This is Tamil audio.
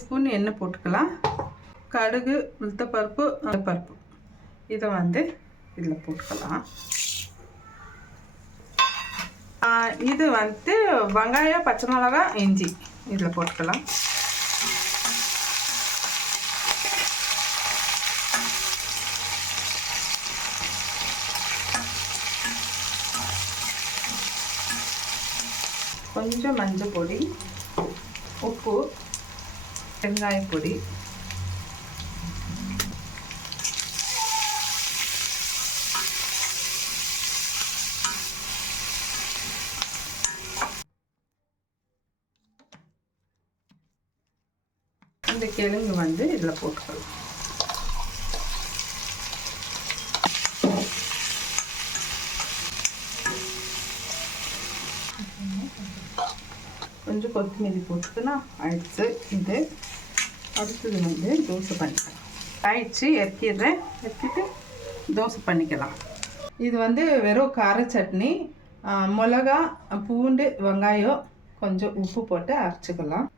ஸ்பூன் எண்ணெய் போட்டுக்கலாம். கடுகு, உளுத்தப்பருப்பு, பருப்பு இதை வந்து இதில் போட்டுக்கலாம். இது வந்து வெங்காயம், பச்சை மிளகாய், இஞ்சி இதில் போட்டுக்கலாம். கொஞ்சம் மஞ்சள் பொடி, உப்பு, வெங்காயப்பொடி, இந்த கிழங்கு வந்து இதில் போட்டுக்கலாம். கொஞ்சம் கொத்தமல்லி போட்டுக்கலாம். ஆயிடுச்சு. இது அடுத்தது வந்து தோசை பண்ணிக்கலாம். ஆயிடுச்சு, இறக்கிடுறேன். இறக்கிட்டு தோசை பண்ணிக்கலாம். இது வந்து வெறும் கார சட்னி. மிளகா, பூண்டு, வெங்காயம், கொஞ்சம் உப்பு போட்டு அரைச்சிக்கலாம்.